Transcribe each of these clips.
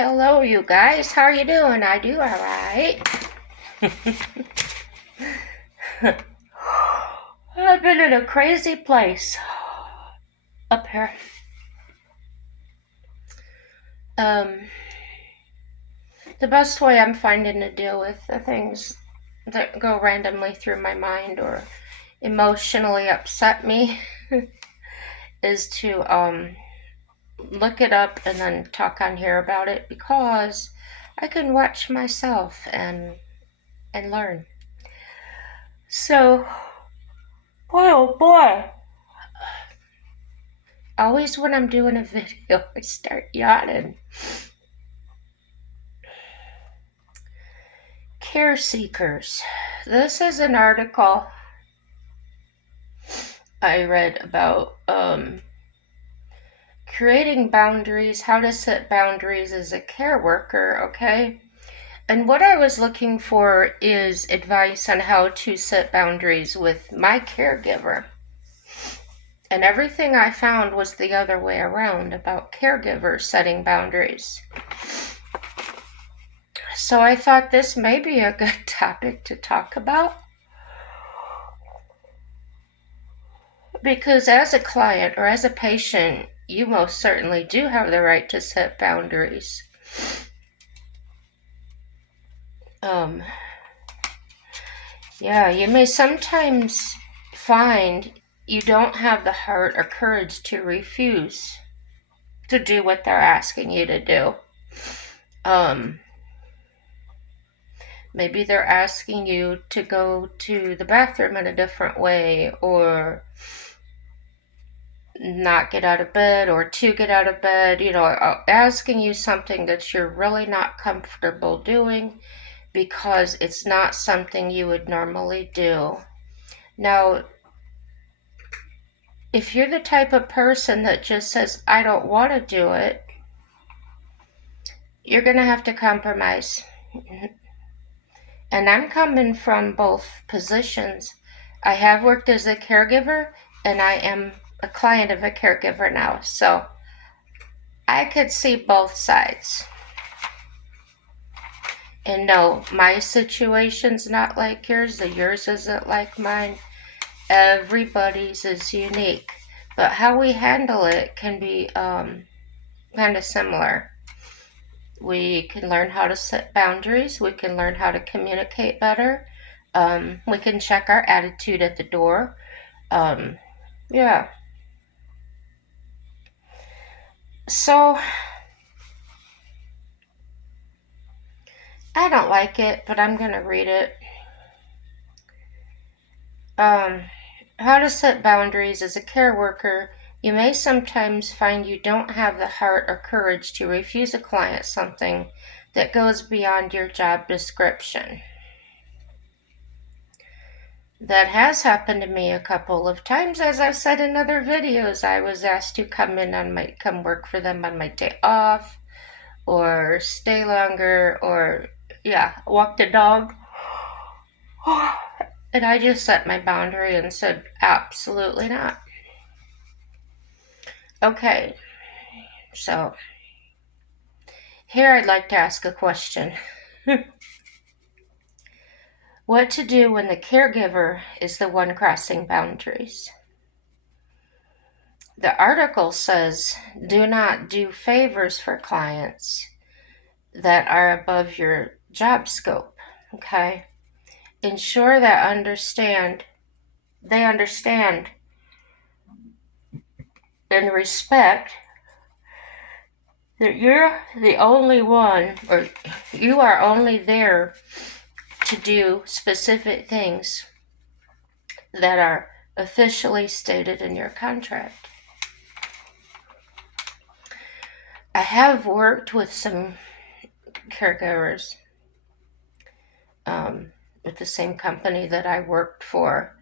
Hello, you guys. How are you doing? I do all right. I've been in a crazy place up here. Um, the best way I'm finding to deal with the things that go randomly through my mind or emotionally upset me is to look it up and then talk on here about it because I can watch myself and learn. So, boy oh boy. Always when I'm doing a video, I start yawning. Care seekers. This is an article I read about creating boundaries, how to set boundaries as a care worker, okay? And what I was looking for is advice on how to set boundaries with my caregiver. And everything I found was the other way around about caregivers setting boundaries. So I thought this may be a good topic to talk about. Because as a client or as a patient, you most certainly do have the right to set boundaries. Yeah, you may sometimes find you don't have the heart or courage to refuse to do what they're asking you to do. Maybe they're asking you to go to the bathroom in a different way, or not get out of bed, or to get out of bed, asking you something that you're really not comfortable doing because it's not something you would normally do. Now, if you're the type of person that just says, I don't want to do it, you're going to have to compromise. And I'm coming from both positions. I have worked as a caregiver, and I am a client of a caregiver now. So I could see both sides. And no, my situation's not like yours. Yours isn't like mine. Everybody's is unique. But how we handle it can be kind of similar. We can learn how to set boundaries. We can learn how to communicate better. We can check our attitude at the door. Yeah. So, I don't like it, but I'm going to read it. How to set boundaries as a care worker. You may sometimes find you don't have the heart or courage to refuse a client something that goes beyond your job description. That has happened to me a couple of times. As I've said in other videos, I was asked to come work for them on my day off, or stay longer, or walk the dog. And I just set my boundary and said, absolutely not. Okay, so here I'd like to ask a question. What to do when the caregiver is the one crossing boundaries? The article says, do not do favors for clients that are above your job scope, okay? Ensure that they understand and respect that you're the only one, or you are only there to do specific things that are officially stated in your contract. I have worked with some caregivers with the same company that I worked for,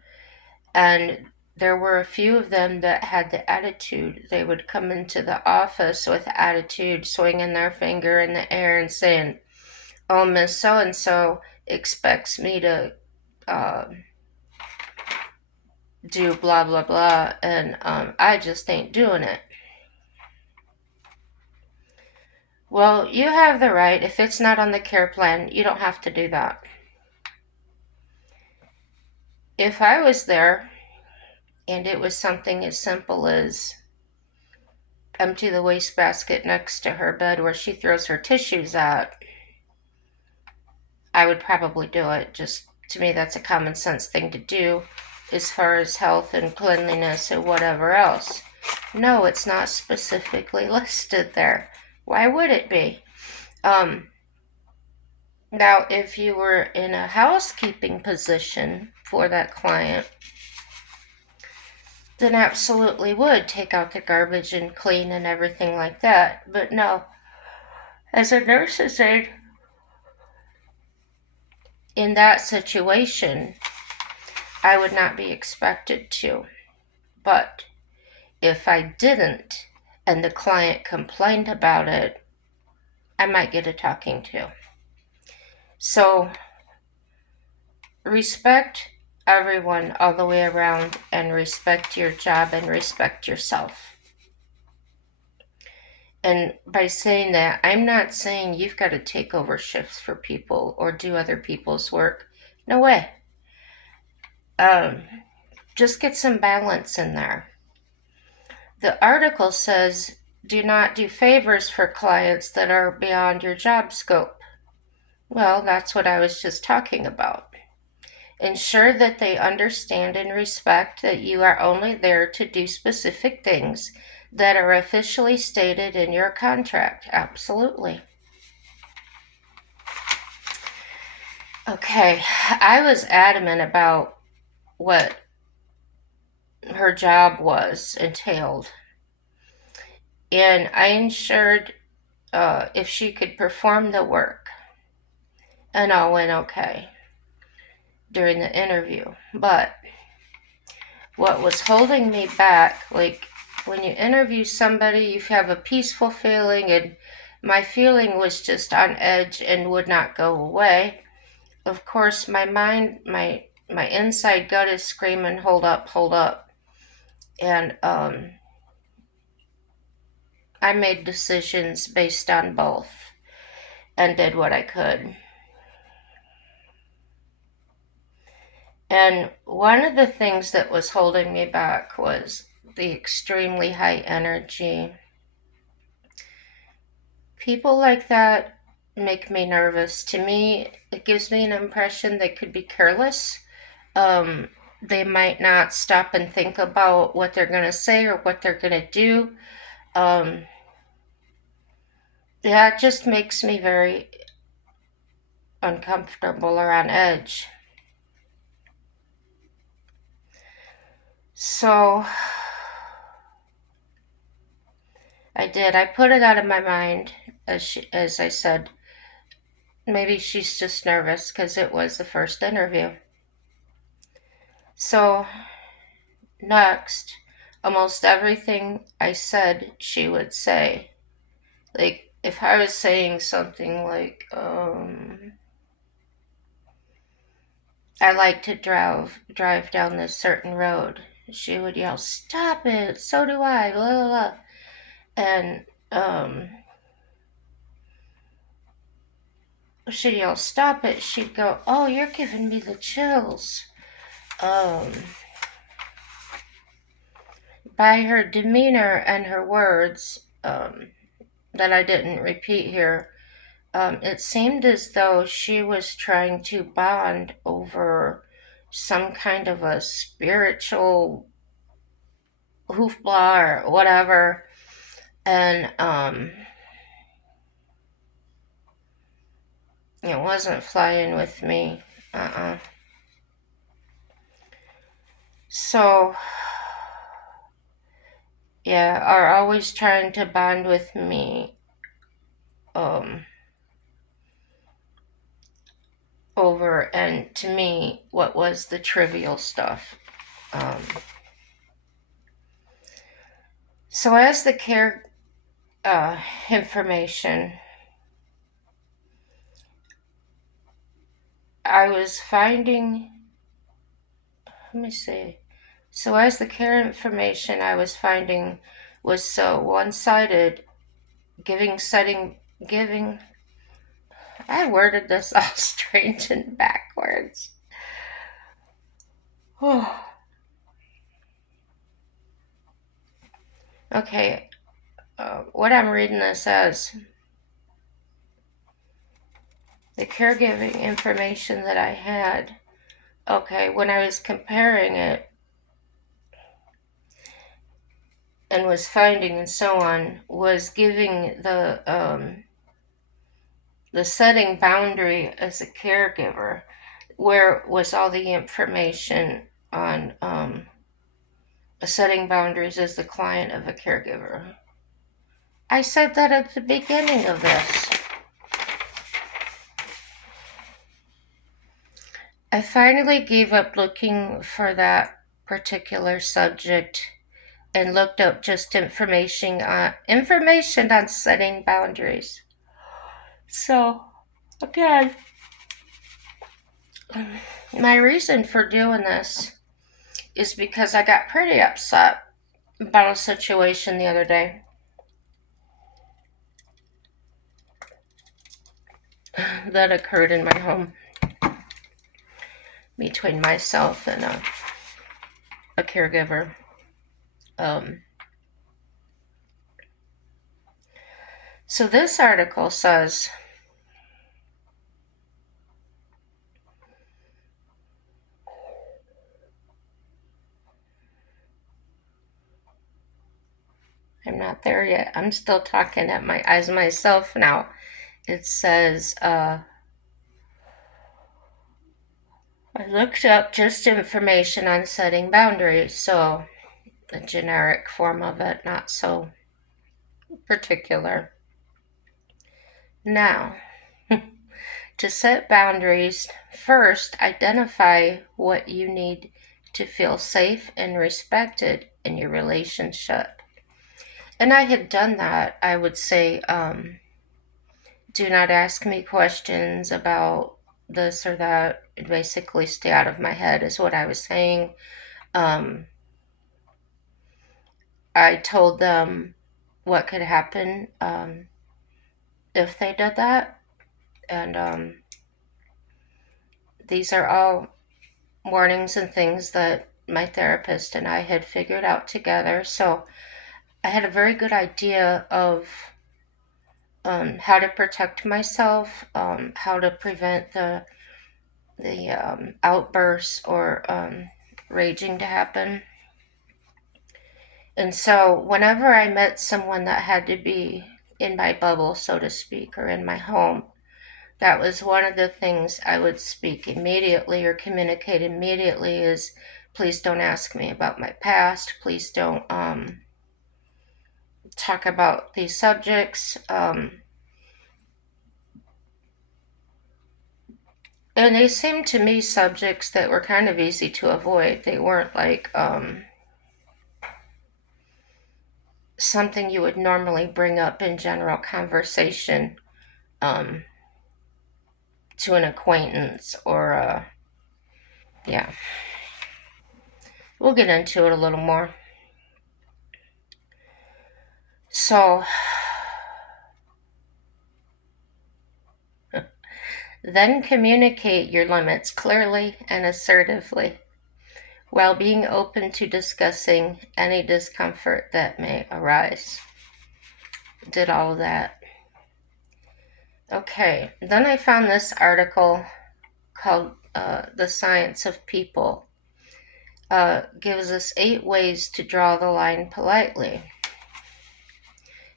and there were a few of them that had the attitude. They would come into the office with attitude, swinging their finger in the air and saying, oh, Miss So-and-so expects me to do blah, blah, blah, and I just ain't doing it. Well, you have the right. If it's not on the care plan, you don't have to do that. If I was there and it was something as simple as empty the wastebasket next to her bed where she throws her tissues at, I would probably do it. Just to me, that's a common sense thing to do as far as health and cleanliness and whatever else. No, it's not specifically listed there. Why would it be? Now, if you were in a housekeeping position for that client, then absolutely would take out the garbage and clean and everything like that. But no, as a nurse's aide, in that situation, I would not be expected to. But if I didn't and the client complained about it, I might get a talking to. So respect everyone all the way around and respect your job and respect yourself. And by saying that, I'm not saying you've got to take over shifts for people or do other people's work. No way. Just get some balance in there. The article says, do not do favors for clients that are beyond your job scope. Well, that's what I was just talking about. Ensure that they understand and respect that you are only there to do specific things that are officially stated in your contract. Absolutely. Okay, I was adamant about what her job entailed. And I ensured if she could perform the work. And all went okay during the interview. But what was holding me back, like when you interview somebody, you have a peaceful feeling, and my feeling was just on edge and would not go away. Of course, my mind, my inside gut is screaming, hold up, hold up. And I made decisions based on both and did what I could. And one of the things that was holding me back was the extremely high energy. People like that make me nervous. To me, it gives me an impression they could be careless. They might not stop and think about what they're going to say or what they're going to do. That just makes me very uncomfortable or on edge. So I did. I put it out of my mind, as I said. Maybe she's just nervous because it was the first interview. So next, almost everything I said, she would say. Like, if I was saying something like, I like to drive down this certain road, she would yell, "Stop it! So do I!" Blah blah blah. And she'd yell, "Stop it!" She'd go, "Oh, you're giving me the chills." By her demeanor and her words, that I didn't repeat here, it seemed as though she was trying to bond over some kind of a spiritual hoofblah or whatever. And it wasn't flying with me. So, yeah, are always trying to bond with me over, and to me, what was the trivial stuff. So as the care information, I was finding, let me see. So as the care information I was finding was so one-sided, giving. I worded this all strange and backwards. Okay, what I'm reading this as, the caregiving information that I had, okay, when I was comparing it and was finding and so on, was giving the setting boundary as a caregiver, where was all the information on setting boundaries as the client of a caregiver. I said that at the beginning of this. I finally gave up looking for that particular subject and looked up just information on setting boundaries. So, again, my reason for doing this is because I got pretty upset about a situation the other day that occurred in my home between myself and a caregiver. So this article says, I'm not there yet. I'm still talking as myself now. It says, I looked up just information on setting boundaries, so the generic form of it, not so particular. Now, to set boundaries, first identify what you need to feel safe and respected in your relationship. And I had done that. I would say, do not ask me questions about this or that. Basically, stay out of my head is what I was saying. I told them what could happen if they did that. And these are all warnings and things that my therapist and I had figured out together. So I had a very good idea of how to protect myself, how to prevent the outbursts or raging to happen. And so whenever I met someone that had to be in my bubble, so to speak, or in my home, that was one of the things I would speak immediately or communicate immediately is, please don't ask me about my past. Please don't talk about these subjects. And they seemed to me subjects that were kind of easy to avoid. They weren't like something you would normally bring up in general conversation to an acquaintance or yeah. We'll get into it a little more. So, then communicate your limits clearly and assertively while being open to discussing any discomfort that may arise. Did all of that. Okay, then I found this article called The Science of People. Gives us 8 ways to draw the line politely.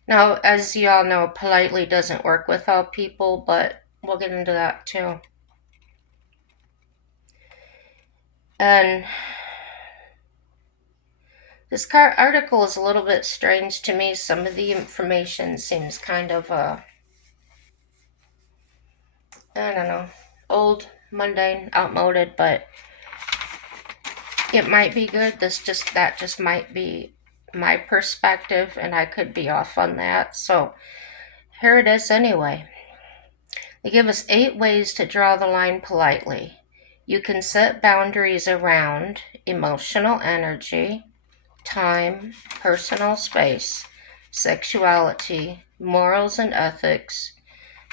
Now, as you all know, politely doesn't work with all people, but we'll get into that too. And this article is a little bit strange to me. Some of the information seems kind of, I don't know, old, mundane, outmoded, but it might be good. That just might be my perspective, and I could be off on that. So here it is anyway. They give us 8 ways to draw the line politely. You can set boundaries around emotional energy, time, personal space, sexuality, morals and ethics,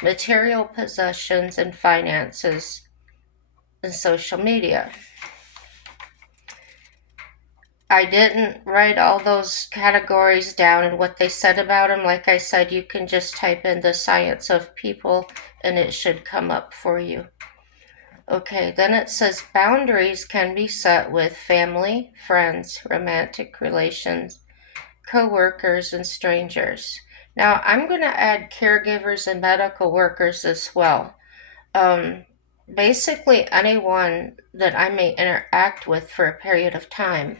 material possessions and finances, and social media. I didn't write all those categories down and what they said about them. Like I said, you can just type in the science of people and it should come up for you. Okay, then it says boundaries can be set with family, friends, romantic relations, co-workers, and strangers. Now, I'm going to add caregivers and medical workers as well. Basically, anyone that I may interact with for a period of time.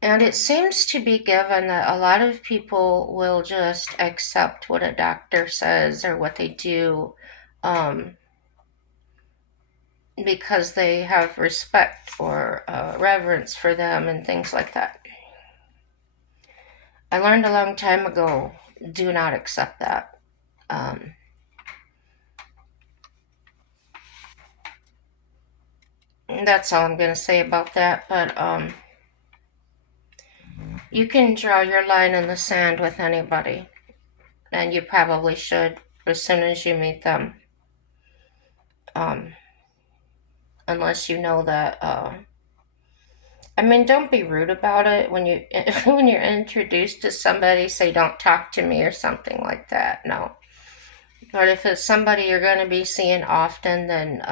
And it seems to be given that a lot of people will just accept what a doctor says or what they do because they have respect or reverence for them and things like that. I learned a long time ago, do not accept that. That's all I'm going to say about that. But you can draw your line in the sand with anybody, and you probably should as soon as you meet them. Unless you know that. I mean, don't be rude about it when you when you're introduced to somebody. Say, "Don't talk to me" or something like that. No. But if it's somebody you're going to be seeing often, then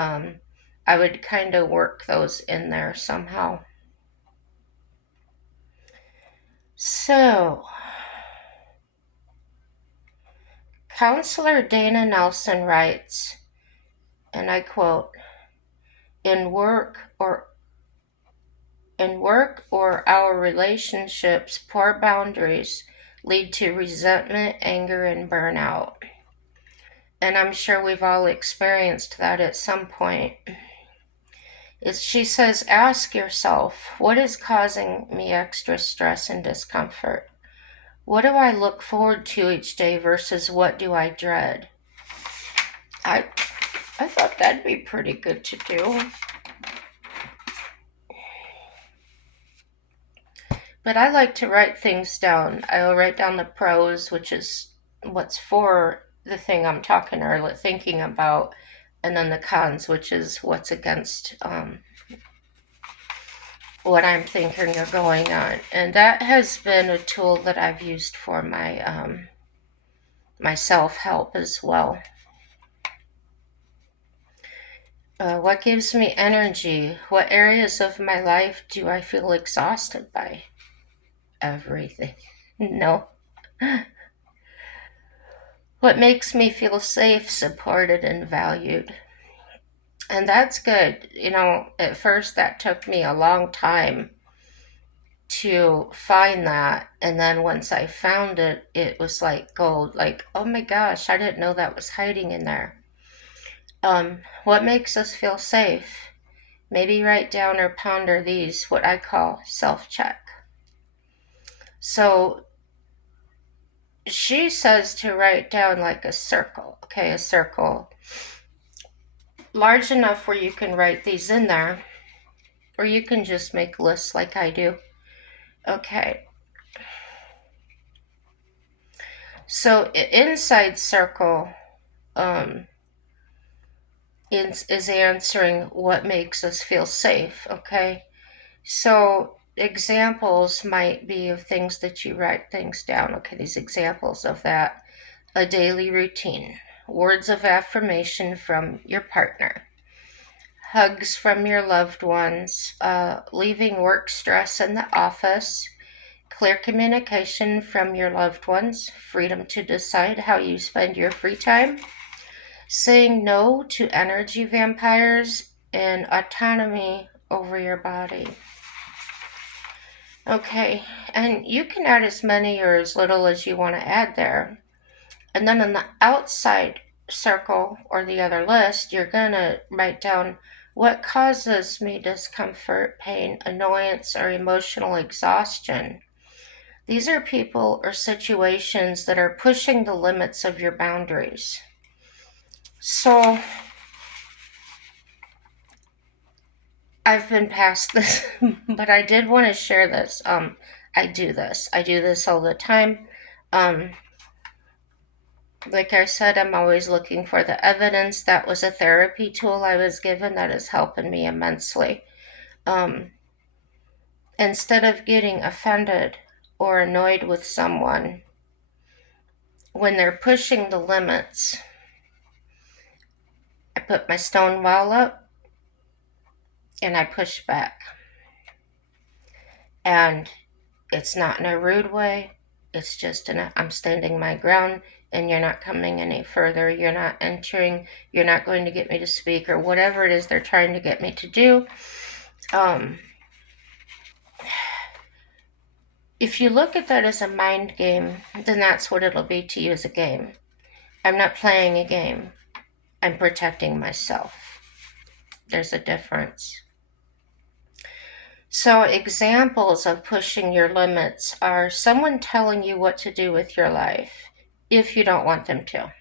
I would kind of work those in there somehow. So, Counselor Dana Nelson writes, and I quote, in work or our relationships, poor boundaries lead to resentment, anger, and burnout. And I'm sure we've all experienced that at some point. She says, ask yourself, what is causing me extra stress and discomfort? What do I look forward to each day versus what do I dread? I thought that'd be pretty good to do. But I like to write things down. I'll write down the pros, which is what's for the thing I'm talking or thinking about, and then the cons, which is what's against what I'm thinking or going on. And that has been a tool that I've used for my my self-help as well. What gives me energy? What areas of my life do I feel exhausted by? Everything. No. What makes me feel safe, supported, and valued? And that's good. You know, at first that took me a long time to find that. And then once I found it, it was like gold. Like, oh my gosh, I didn't know that was hiding in there. What makes us feel safe? Maybe write down or ponder these, what I call self-check. So she says to write down like a circle. Okay, a circle large enough where you can write these in there, or you can just make lists like I do. Okay. So inside circle is answering what makes us feel safe. Okay. So examples might be of things that you write things down. Okay, these examples of that. A daily routine. Words of affirmation from your partner. Hugs from your loved ones. Leaving work stress in the office. Clear communication from your loved ones. Freedom to decide how you spend your free time. Saying no to energy vampires. And autonomy over your body. Okay, and you can add as many or as little as you want to add there. And then on the outside circle or the other list, you're going to write down what causes me discomfort, pain, annoyance, or emotional exhaustion. These are people or situations that are pushing the limits of your boundaries. So I've been past this, but I did want to share this. I do this all the time. Like I said, I'm always looking for the evidence. That was a therapy tool I was given that is helping me immensely. Instead of getting offended or annoyed with someone when they're pushing the limits, I put my stone wall up and I push back. And it's not in a rude way. It's just I'm standing my ground and you're not coming any further. You're not entering. You're not going to get me to speak or whatever it is they're trying to get me to do. If you look at that as a mind game, then that's what it'll be to you, as a game. I'm not playing a game. I'm protecting myself. There's a difference. So examples of pushing your limits are someone telling you what to do with your life if you don't want them to.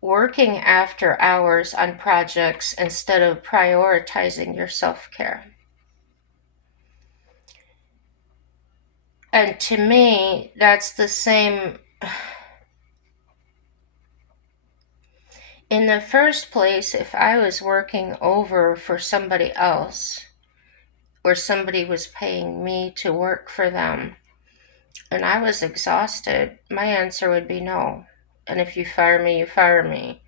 Working after hours on projects instead of prioritizing your self-care. And to me, that's the same. In the first place, if I was working over for somebody else, or somebody was paying me to work for them, and I was exhausted, my answer would be no. And if you fire me, you fire me.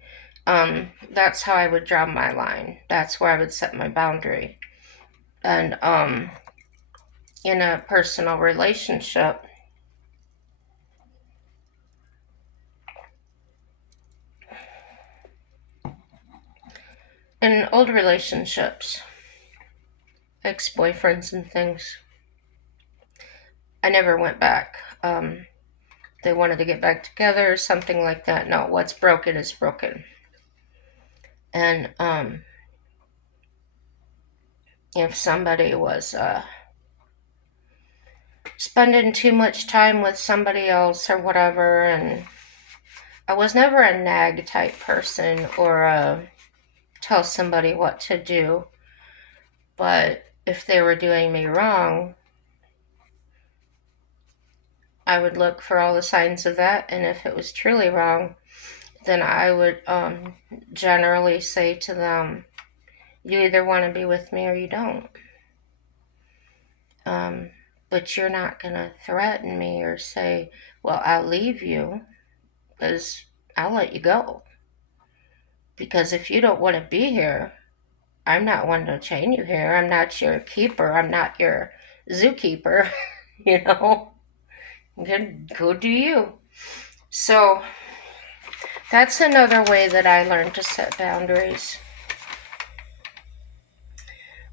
That's how I would draw my line. That's where I would set my boundary. And in a personal relationship, in old relationships, ex-boyfriends and things, I never went back. They wanted to get back together or something like that. No, what's broken is broken. And if somebody was spending too much time with somebody else or whatever, and I was never a nag type person or tell somebody what to do, but if they were doing me wrong, I would look for all the signs of that, and if it was truly wrong, then I would generally say to them, you either want to be with me or you don't. But you're not going to threaten me or say, well, I'll leave you, because I'll let you go. Because if you don't want to be here, I'm not one to chain you here. I'm not your keeper. I'm not your zookeeper. You know, go do you. So that's another way that I learned to set boundaries.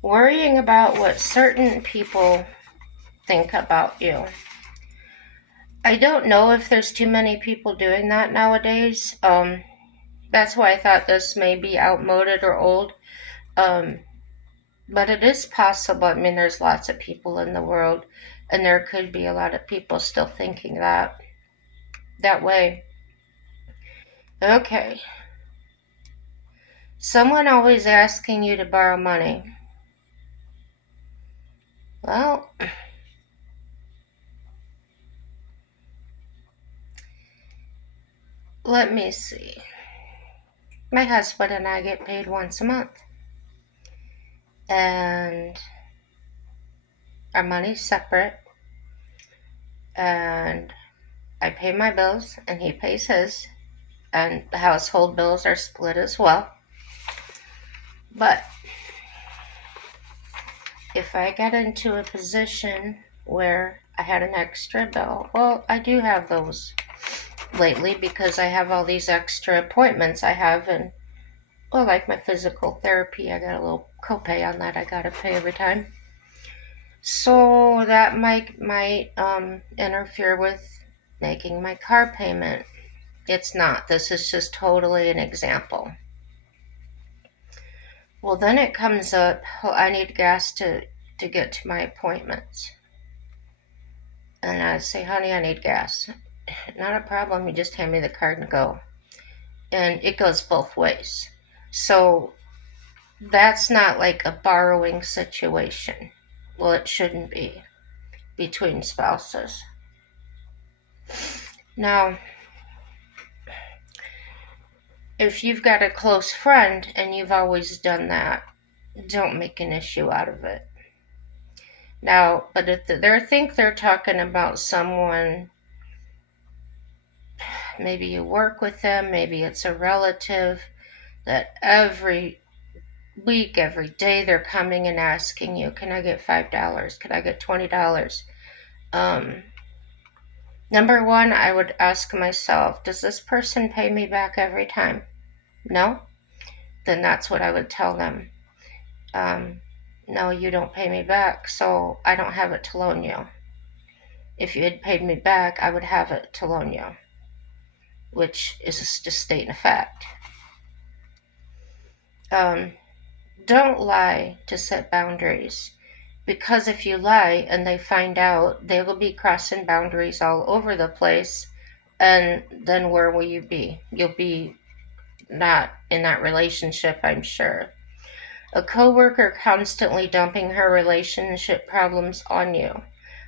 Worrying about what certain people think about you. I don't know if there's too many people doing that nowadays. That's why I thought this may be outmoded or old. But it is possible. I mean, there's lots of people in the world, and there could be a lot of people still thinking that way. Okay. Someone always asking you to borrow money. Well, let me see. My husband and I get paid once a month. And our money's separate. And I pay my bills and he pays his. And the household bills are split as well. But if I get into a position where I had an extra bill, well, I do have those lately because I have all these extra appointments I have, and well, like my physical therapy, I got a little copay on that I gotta pay every time. So that might interfere with making my car payment. It's not. This is just totally an example. Well, then it comes up, well, I need gas to get to my appointments. And I say, honey, I need gas. Not a problem. You just hand me the card and go. And it goes both ways. So that's not like a borrowing situation. Well, it shouldn't be between spouses. Now, if you've got a close friend and you've always done that, don't make an issue out of it. Now, but if they think they're talking about someone, maybe you work with them, maybe it's a relative, that every week, every day, they're coming and asking you, can I get $5? Can I get $20? Number one, I would ask myself, does this person pay me back every time? No? Then that's what I would tell them. No, you don't pay me back, so I don't have it to loan you. If you had paid me back, I would have it to loan you, which is just stating a fact. Don't lie to set boundaries, because if you lie and they find out, they will be crossing boundaries all over the place, and then where will you be? You'll be not in that relationship, I'm sure. A coworker constantly dumping her relationship problems on you.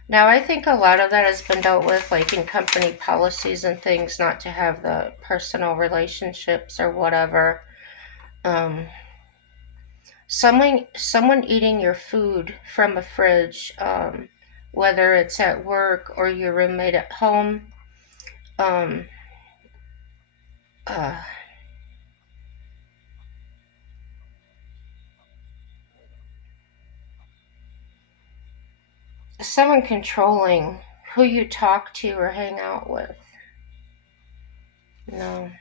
Now, I think a lot of that has been dealt with, like in company policies and things, not to have the personal relationships or whatever. Someone eating your food from a fridge, whether it's at work or your roommate at home. Um, uh, Someone controlling who you talk to or hang out with. No.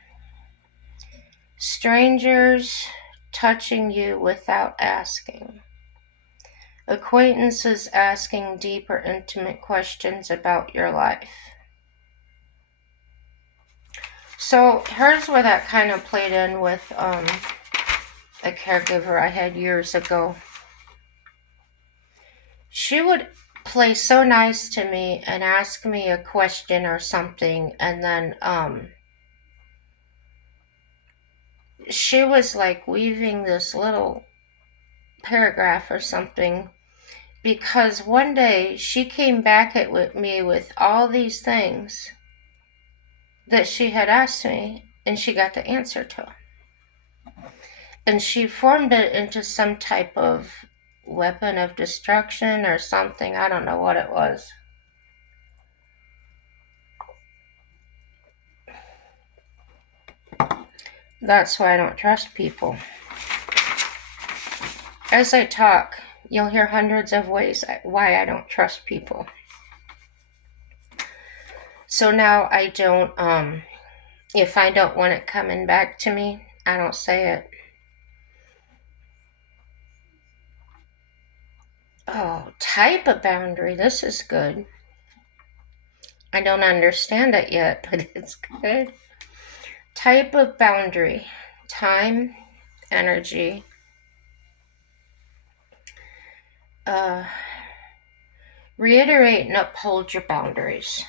Strangers touching you without asking. Acquaintances asking deep or intimate questions about your life. So here's where that kind of played in with a caregiver I had years ago. She would play so nice to me and ask me a question or something, and then she was like weaving this little paragraph or something, because one day she came back at me with all these things that she had asked me, and she got the answer to. And she formed it into some type of weapon of destruction or something. I don't know what it was. That's why I don't trust people. As I talk, you'll hear hundreds of ways why I don't trust people. So now I don't, if I don't want it coming back to me, I don't say it. Oh, type of boundary. This is good. I don't understand it yet, but it's good. Type of boundary. Time, energy. Reiterate and uphold your boundaries.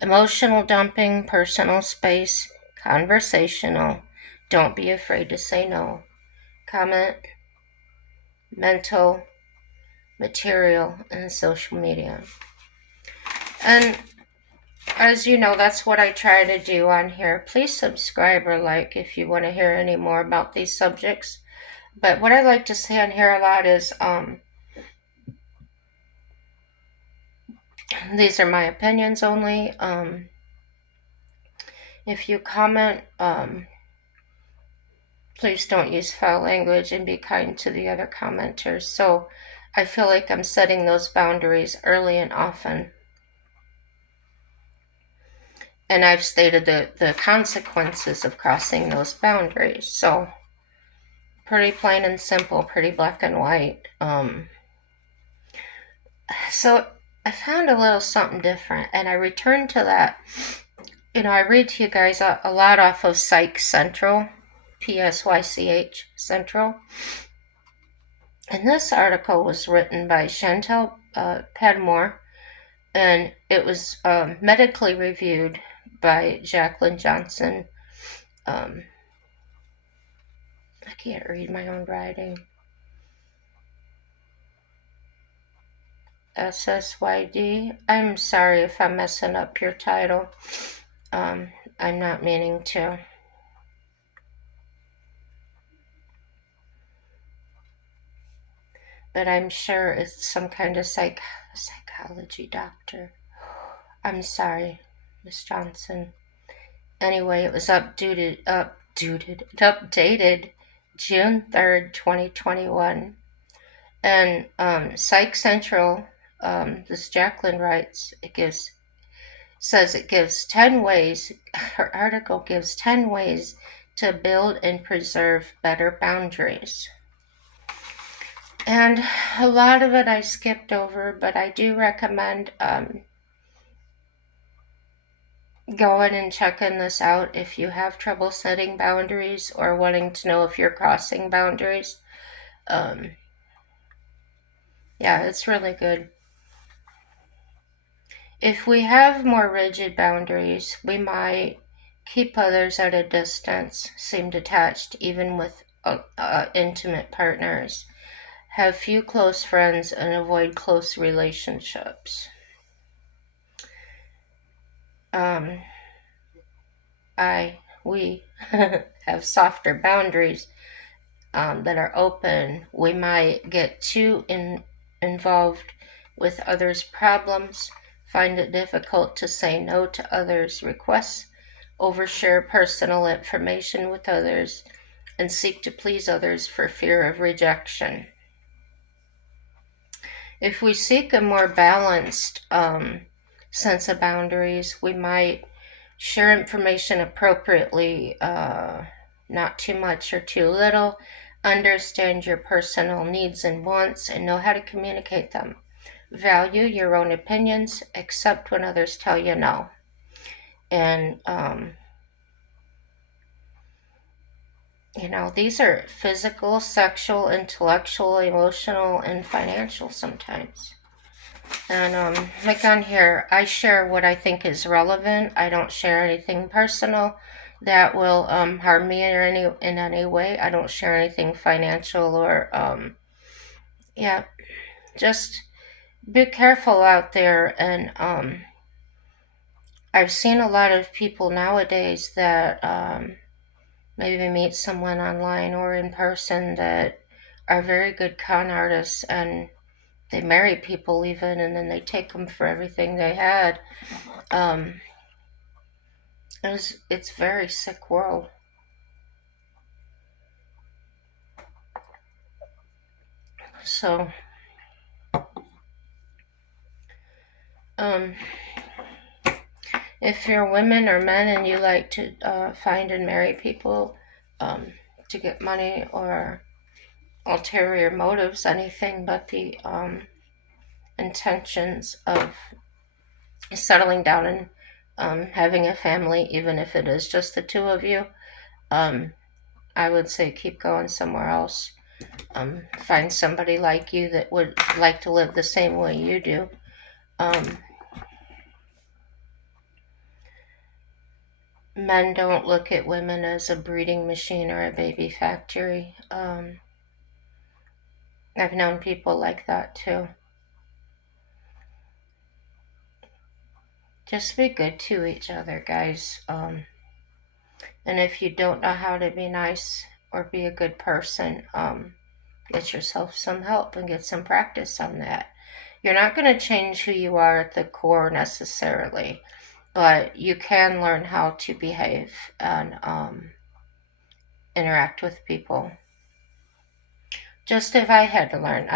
Emotional dumping, personal space, conversational. Don't be afraid to say no. Comment, mental, material, and social media. And as you know, that's what I try to do on here. Please subscribe or like if you want to hear any more about these subjects. But what I like to say on here a lot is, these are my opinions only. If you comment, please don't use foul language and be kind to the other commenters. So I feel like I'm setting those boundaries early and often. And I've stated the consequences of crossing those boundaries. So pretty plain and simple, pretty black and white. So I found a little something different, and I returned to that. I read to you guys a lot off of Psych Central, PSYCH Central. And this article was written by Chantel Padmore, and it was medically reviewed by Jacqueline Johnson. I can't read my own writing. SSYD. I'm sorry if I'm messing up your title. I'm not meaning to. But I'm sure it's some kind of psychology doctor. I'm sorry, Miss Johnson. Anyway, it was updated June 3rd, 2021. And Psych Central, this Jacqueline writes, says it gives 10 ways, her article gives 10 ways to build and preserve better boundaries. And a lot of it I skipped over, but I do recommend going and checking this out if you have trouble setting boundaries or wanting to know if you're crossing boundaries. Yeah, it's really good. If we have more rigid boundaries, we might keep others at a distance, seem detached even with intimate partners, have few close friends, and avoid close relationships. We have softer boundaries that are open. We might get too involved with others' problems, find it difficult to say no to others' requests, overshare personal information with others, and seek to please others for fear of rejection. If we seek a more balanced sense of boundaries, we might share information appropriately, not too much or too little, understand your personal needs and wants, and know how to communicate them. Value your own opinions, accept when others tell you no. And, these are physical, sexual, intellectual, emotional, and financial sometimes. And like on here, I share what I think is relevant. I don't share anything personal that will harm me in any way. I don't share anything financial or yeah. Just be careful out there. And I've seen a lot of people nowadays that maybe meet someone online or in person that are very good con artists, and they marry people even, and then they take them for everything they had. It's very sick world. So, if you're women or men and you like to find and marry people to get money or ulterior motives, anything but the intentions of settling down and having a family, even if it is just the two of you, I would say keep going somewhere else. Find somebody like you that would like to live the same way you do. Men don't look at women as a breeding machine or a baby factory. I've known people like that too. Just be good to each other, guys. And if you don't know how to be nice or be a good person, get yourself some help and get some practice on that. You're not going to change who you are at the core necessarily, but you can learn how to behave and interact with people. Just if I've had to learn.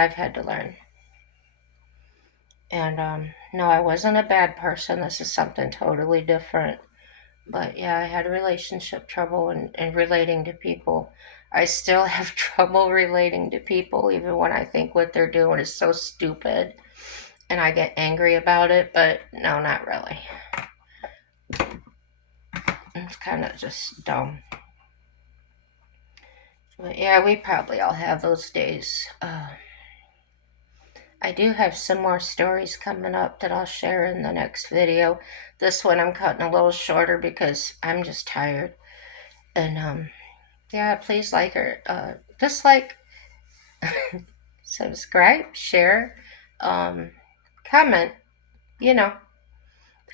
And no, I wasn't a bad person. This is something totally different. But yeah, I had relationship trouble and relating to people. I still have trouble relating to people, even when I think what they're doing is so stupid and I get angry about it, but no, not really. It's kind of just dumb. But yeah, we probably all have those days. I do have some more stories coming up that I'll share in the next video. This one I'm cutting a little shorter because I'm just tired. And yeah, please like or dislike, subscribe, share, comment. You know,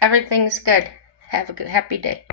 everything's good. Have a good, happy day.